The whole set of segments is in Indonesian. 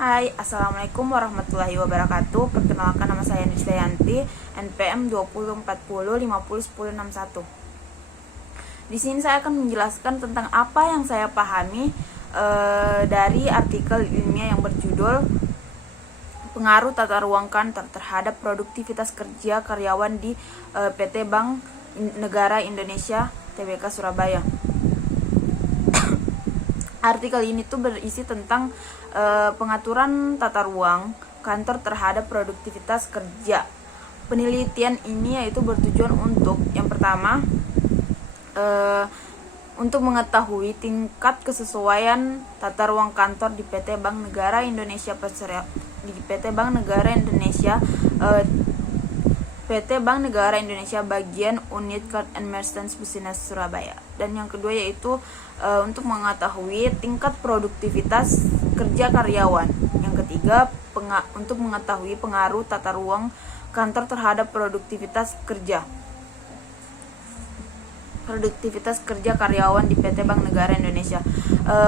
Hai, Assalamualaikum warahmatullahi wabarakatuh. Perkenalkan, nama saya Nisdayanti, NPM 2040501061. Di sini saya akan menjelaskan tentang apa yang saya pahami dari artikel ilmiah yang berjudul Pengaruh Tata Ruang Kantor terhadap Produktivitas Kerja Karyawan di PT Bank Negara Indonesia Tbk Surabaya. Artikel ini tuh berisi tentang pengaturan tata ruang kantor terhadap produktivitas kerja. Penelitian ini yaitu bertujuan untuk yang pertama untuk mengetahui tingkat kesesuaian tata ruang kantor di PT Bank Negara Indonesia PT Bank Negara Indonesia bagian Unit Card and Merchants Business Surabaya. Dan yang kedua yaitu untuk mengetahui tingkat produktivitas kerja karyawan. Yang ketiga untuk mengetahui pengaruh tata ruang kantor terhadap produktivitas kerja karyawan di PT Bank Negara Indonesia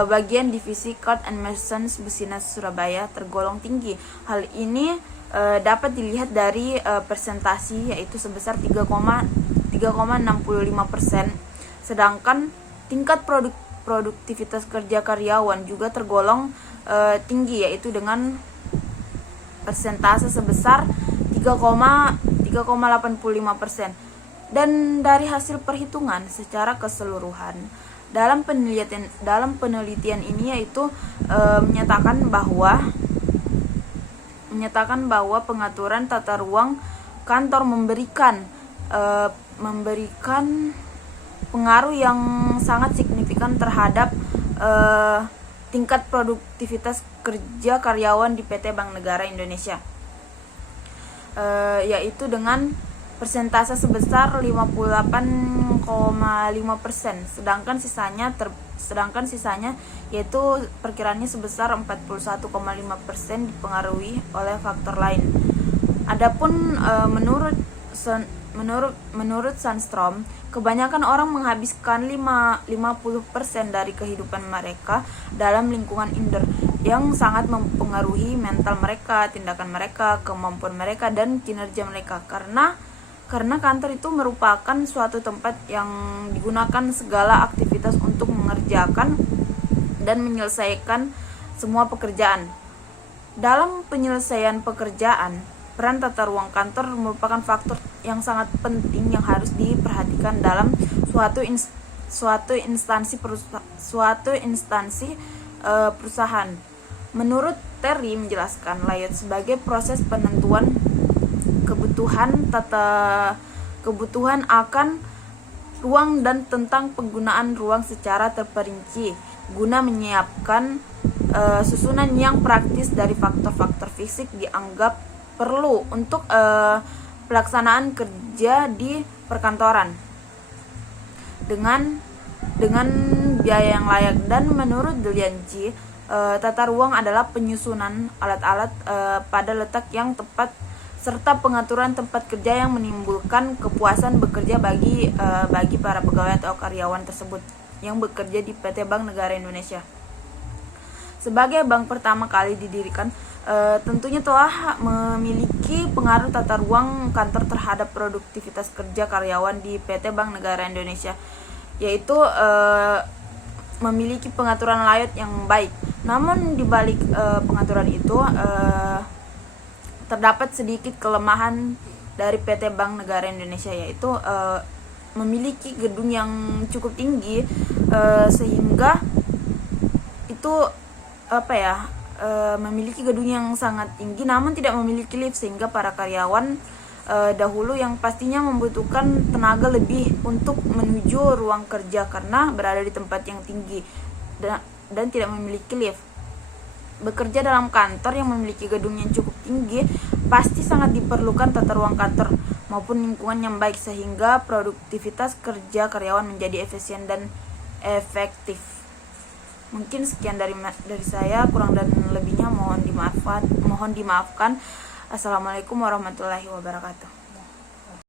bagian divisi Card and Merchants Business Surabaya tergolong tinggi. Hal ini dapat dilihat dari persentasi yaitu sebesar 3,65%, sedangkan tingkat produktivitas kerja karyawan juga tergolong tinggi yaitu dengan persentase sebesar 3,85%. Dan dari hasil perhitungan secara keseluruhan dalam penelitian ini yaitu menyatakan bahwa pengaturan tata ruang kantor memberikan pengaruh yang sangat signifikan terhadap tingkat produktivitas kerja karyawan di PT Bank Negara Indonesia, yaitu dengan persentase sebesar 58,5%, sedangkan sisanya yaitu perkiraannya sebesar 41,5% dipengaruhi oleh faktor lain. Adapun menurut Sandstrom, kebanyakan orang menghabiskan 50% dari kehidupan mereka dalam lingkungan indoor yang sangat mempengaruhi mental mereka, tindakan mereka, kemampuan mereka, dan kinerja mereka. Karena kantor itu merupakan suatu tempat yang digunakan segala aktivitas untuk mengerjakan dan menyelesaikan semua pekerjaan. Dalam penyelesaian pekerjaan, peran tata ruang kantor merupakan faktor yang sangat penting yang harus diperhatikan dalam suatu instansi perusahaan. Menurut Terry menjelaskan layout sebagai proses penentuan kebutuhan akan ruang dan tentang penggunaan ruang secara terperinci guna menyiapkan susunan yang praktis dari faktor-faktor fisik dianggap perlu untuk pelaksanaan kerja di perkantoran dengan biaya yang layak. Dan menurut Delianji, tata ruang adalah penyusunan alat-alat pada letak yang tepat serta pengaturan tempat kerja yang menimbulkan kepuasan bekerja bagi para pegawai atau karyawan tersebut yang bekerja di PT Bank Negara Indonesia. Sebagai bank pertama kali didirikan, tentunya telah memiliki pengaruh tata ruang kantor terhadap produktivitas kerja karyawan di PT Bank Negara Indonesia, yaitu memiliki pengaturan layout yang baik. Namun di balik pengaturan itu terdapat sedikit kelemahan dari PT Bank Negara Indonesia, yaitu memiliki gedung yang cukup tinggi sehingga itu memiliki gedung yang sangat tinggi namun tidak memiliki lift, sehingga para karyawan dahulu yang pastinya membutuhkan tenaga lebih untuk menuju ruang kerja karena berada di tempat yang tinggi dan tidak memiliki lift. Bekerja dalam kantor yang memiliki gedung yang cukup tinggi pasti sangat diperlukan tata ruang kantor maupun lingkungan yang baik sehingga produktivitas kerja karyawan menjadi efisien dan efektif. Mungkin sekian dari saya, kurang dan lebihnya mohon dimaafkan. Assalamualaikum warahmatullahi wabarakatuh.